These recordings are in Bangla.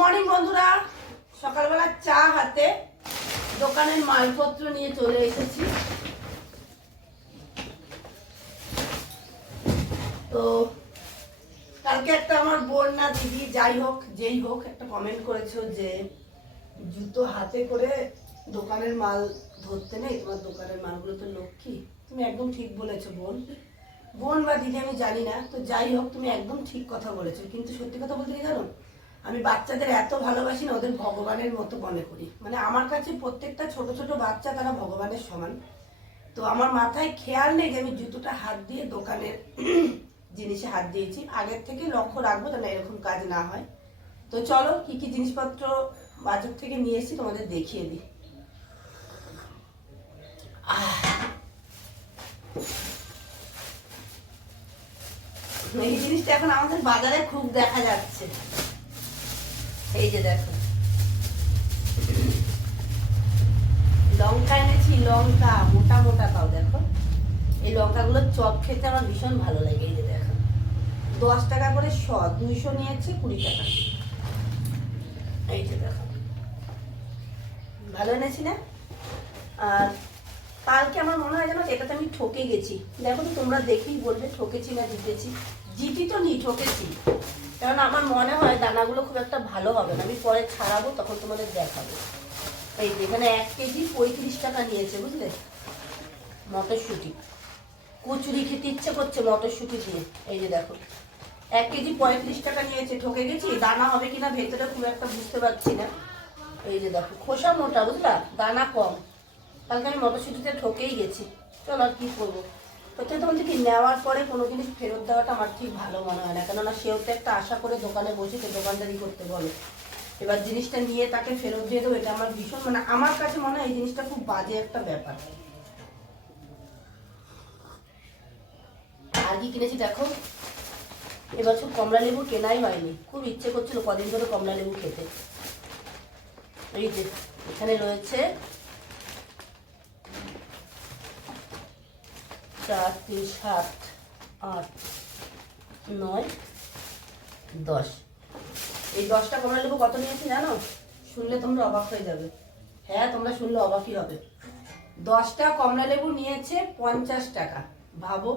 মর্নিং বন্ধুরা। সকালবেলা চা হাতে দোকানের মালপত্র নিয়ে চলে এসেছি। তো কালকে একটা আমার বোন না দিদি, যাই হোক, যেই হোক, একটা কমেন্ট করেছ যে জুতো হাতে করে দোকানের মাল ধরতে নেই, তোমার দোকানের মালগুলো তো লক্ষ্মী। তুমি একদম ঠিক বলেছ বোন। বোন বা দিদি, আমি জানি না। তো যাই হোক, তুমি একদম ঠিক কথা বলেছ। কিন্তু সত্যি কথা বলতে কি জানো? আমি বাচ্চাদের এত ভালোবাসি না, ওদের ভগবানের মতো মনে করি। মানে আমার কাছে প্রত্যেকটা ছোট ছোট বাচ্চা তারা ভগবানের সমান। তো আমার মাথায় খেয়াল নেই যে আমি জুতোটা হাত দিয়ে দোকানের জিনিসে হাত দিয়েছি। আগের থেকে লক্ষ্য রাখব যেন এরকম কাজ না হয়। তো চলো, কি কি জিনিসপত্র বাজার থেকে নিয়ে এসেছি তোমাদের দেখিয়ে দিই। এই জিনিসটা এখন আমাদের বাজারে খুব দেখা যাচ্ছে। এই যে দেখো। লঙ্কা এনেছি, লঙ্কা, মোটা মোটা তাও দেখো। এই লঙ্কাগুলোর চপ খেতে আমার ভীষণ ভালো লাগে, এই যে দেখো। দশ টাকা করে শ দুইশো নিয়েছে, কুড়ি টাকা। এই যে দেখো। ভালো এনেছি না? আর কালকে আমার মনে হয় যেন এটাতে আমি ঠকে গেছি। দেখো তো তোমরা দেখেই বলবে ঠকেছি না জিতেছি। জিতি তো নি, ঠকেছি। কারণ আমার মনে হয় দানাগুলো খুব একটা ভালো হবে না। আমি পরে ছাড়াবো, তখন তোমাদের দেখাবো। এই যে এখানে এক কেজি পঁয়ত্রিশ টাকা নিয়েছে, বুঝলে? মটরশুঁটি। কচুরি খেতে ইচ্ছে করছে মটরশুঁটি দিয়ে। এই যে দেখো, এক কেজি পঁয়ত্রিশ টাকা নিয়েছে, ঠকে গেছি। দানা হবে কিনা ভেতরে খুব একটা বুঝতে পারছি না। এই যে দেখো, খোসা মোটা, বুঝলা? দানা কম। কালকে আমি মটরশুঁটিতে ঠকেই গেছি। চলো আর কি করব? প্রত্যেকটা বলতে কি নেওয়ার পরে কোনো জিনিস ফেরত দেওয়াটা আমার ঠিক ভালো মনে হয় না। কেননা সেও তো একটা আশা করে দোকানে বসে তো দোকানদারি করতে বলো। এবার জিনিসটা নিয়ে তাকে ফেরত দিয়ে দেবো, এটা আমার ভীষণ মানে আমার কাছে মনে হয় এই জিনিসটা খুব বাজে একটা ব্যাপার। কি কিনেছি দেখো? এবছর কমলা লেবু কেনাই হয়নি। খুব ইচ্ছে করছিল কদিন ধরে কমলা লেবু খেতে। এই যে, এখানে রয়েছে চার তিন সাত আট নয় দশ। এই দশটা কমলা লেবু কত নিয়েছি জানো? শুনলে তোমরা অবাক হয়ে যাবে। হ্যাঁ তোমরা শুনলে অবাকই হবে। দশটা কমলা লেবু নিয়েছে পঞ্চাশ টাকা। ভাবো,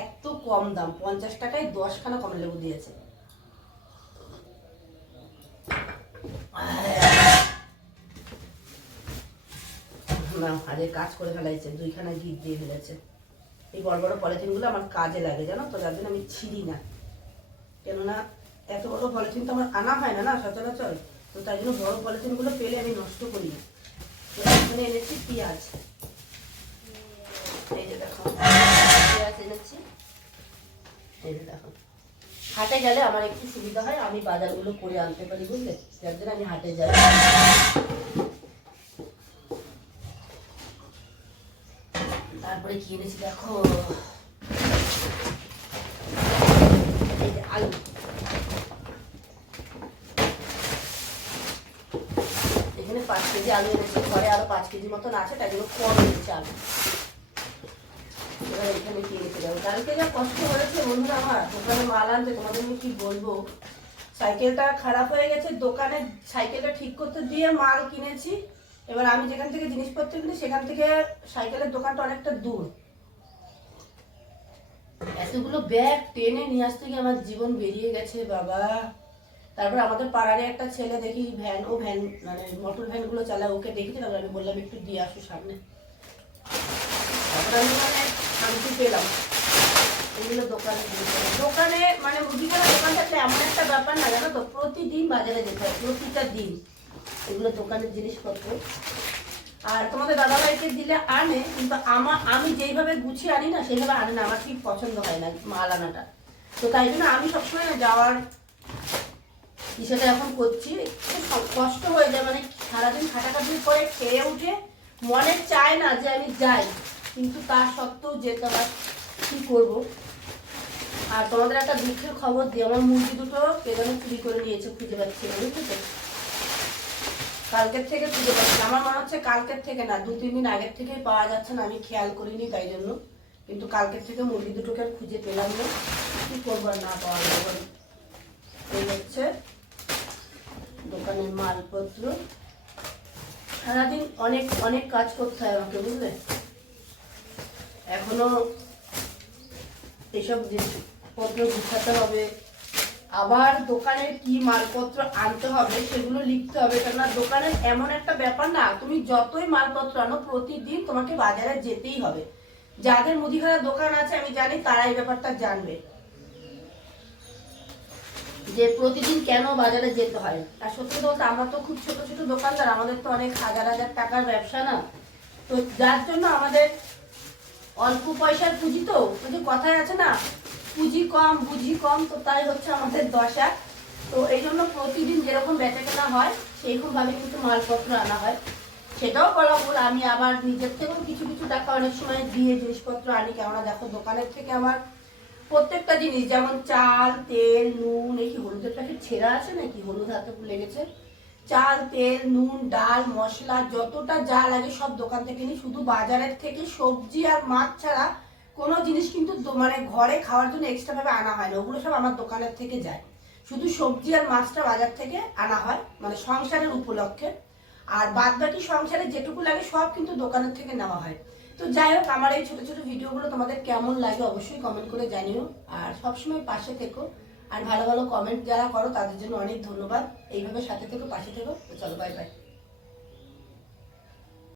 এত কম দাম। পঞ্চাশ টাকায় দশখানা কমলা লেবু দিয়েছে। না, আরে কাজ করে ফেলাইছে, দুইখানা গিট দিয়ে ফেলেছে। এই বড় বড় পলিথিনগুলো আমার কাজে লাগে, জানো তো? যার আমি ছিঁড়ি না। কেননা এত বড় পলিথিন তো আমার আনা হয় না না, সচরাচর। তো তাই জন্য বড় পলিথিনগুলো পেলে আমি নষ্ট করি না। তো এখানে এনেছি পেঁয়াজ। এই যে দেখো, পেঁয়াজ এনেছি। এই যে দেখো। হাটে গেলে আমার একটু সুবিধা হয়, আমি বাজারগুলো করে আনতে পারি, বুঝলে? যার জন্য আমি হাটে যাই। তারপরে কি এনেছি দেখো। আলু এখানে পাঁচ কেজি আলু এনেছি। ঘরে আরও পাঁচ কেজি মতন আছে তাই জন্য কম এনেছি আলু। এবার এখানে কি রেখে যাব কালকে যা কষ্ট হয়েছে বন্ধুরা আমার। দোকানে মাল আনতে, তোমাদের আমি কি বলব? সাইকেলটা খারাপ হয়ে গেছে দোকানে সাইকেলটা ঠিক করতে দিয়ে মাল কিনেছি। এবার আমি যেখান থেকে জিনিসপত্র কিনি, সেখান থেকে সাইকেলের দোকানটা অনেকটা দূর। এতগুলো ব্যাগ টেনে নিয়ে আসতে গিয়ে আমার জীবন বেরিয়ে গেছে, বাবা। তারপর আমাদের পাড়ারে একটা ছেলে দেখি, ভ্যান, ও ভ্যান মানে মোটর ভ্যানগুলো চালায়, ওকে দেখেছি, তারপর আমি বললাম, একটু দিয়ে আসো সামনে। আমি মানে শান্তি পেলাম। এগুলো দোকানে দোকানে মানে মুদিখানা দোকান থাকলে এমন একটা ব্যাপার না, জানো তো, প্রতিদিন বাজারে যেতে হয়, প্রতিটা দিন। এগুলো দোকানের জিনিসপত্র। আর তোমাদের দাদা দাদাভাইকে দিলে আনে, কিন্তু আমার আমি যেইভাবে গুছিয়ে আনি না, সেইভাবে আনে না। আমার ঠিক পছন্দ হয় না মাল আনাটা। তো তাই জন্য আমি সবসময় না যাওয়ার সেটা এখন করছি। খুব কষ্ট হয়ে যায় মানে সারাদিন খাটাখাটির পরে খেয়ে উঠে মনে চায় না যে আমি যাই। কিন্তু তা সত্ত্বেও যেতে হয়, কী করব? আর তোমাদের একটা দুঃখের খবর দিই, আমার মুরগি দুটো কে চুরি করে নিয়েছে, খুঁজে পাচ্ছি বুঝতে কালকের থেকে খুঁজে পাচ্ছি আমার মনে হচ্ছে কালকের থেকে না, দু, তিন দিন আগের থেকেই পাওয়া যাচ্ছে না, আমি খেয়াল করিনি তাই জন্য। কিন্তু কালকের থেকে মুরগি দুটোকে আর খুঁজে পেলাম না। কি করব আর না পাওয়া বলো? এই হচ্ছে দোকানের মালপত্র। সারাদিন অনেক অনেক কাজ করতে হয় আমাকে, বুঝলে? এখনও এসব জিনিসপত্র গুছাতে হবে আবার দোকানের কি মালপত্র আনতে হবে সেগুলো লিখতে হবে, কেননা দোকানের এমন একটা ব্যাপার না, তুমি যতই মালপত্র আনো প্রতিদিন তোমাকে বাজারে যেতেই হবে। যাদের মুদিখানার দোকান আছে, আমি জানি তারা এই ব্যাপারটা জানবে। যে প্রতিদিন কেন বাজারে যেতে হয়। আর সত্যি বলতে আমরা তো খুব ছোট ছোট দোকানদার, আমাদের তো অনেক হাজার হাজার টাকার ব্যবসা না। তো যার জন্য আমাদের অল্প পয়সার পুঁজি তো কথায় আছে না পুঁজি কম, বুঝি কম, তো তাই হচ্ছে আমাদের দশা। তো এই জন্য প্রতিদিন যেরকম বেচা কেনা হয় সেইরকম ভাবে কিন্তু মালপত্র আনা হয়। সেটাও বলা ভুল। আমি আবার নিজের থেকেও কিছু কিছু টাকা অনেক সময় দিয়ে জিনিসপত্র আনি। কেননা দেখো, দোকানের থেকে আমার প্রত্যেকটা জিনিস, যেমন চাল, তেল, নুন, এই কি হলুদের প্যাকেট ছেঁড়া আছে নাকি? হলুদ হাতে লেগেছে। চাল, তেল, নুন, ডাল, মশলা, যতটা যা লাগে সব দোকান থেকে নিই। শুধু বাজারের থেকে সবজি আর মাছ ছাড়া কোনো জিনিস কিন্তু মানে ঘরে খাওয়ার জন্য এক্সট্রা ভাবে আনা হয় না। ওগুলো সব আমার দোকানের থেকে যায়। শুধু সবজি আর মাছটা বাজার থেকে আনা হয় মানে সংসারের উপলক্ষে। আর বাদ বাকি সংসারে যেটুকু লাগে সব কিন্তু দোকানের থেকে নেওয়া হয়। তো যাই হোক, আমার এই ছোটো ছোটো ভিডিওগুলো তোমাদের কেমন লাগে অবশ্যই কমেন্ট করে জানিও। আর সবসময় পাশে থেকো। আর ভালো ভালো কমেন্ট যারা করো, তাদের জন্য অনেক ধন্যবাদ। এইভাবে সাথে থেকো, পাশে থেকো। চলো বাই বাই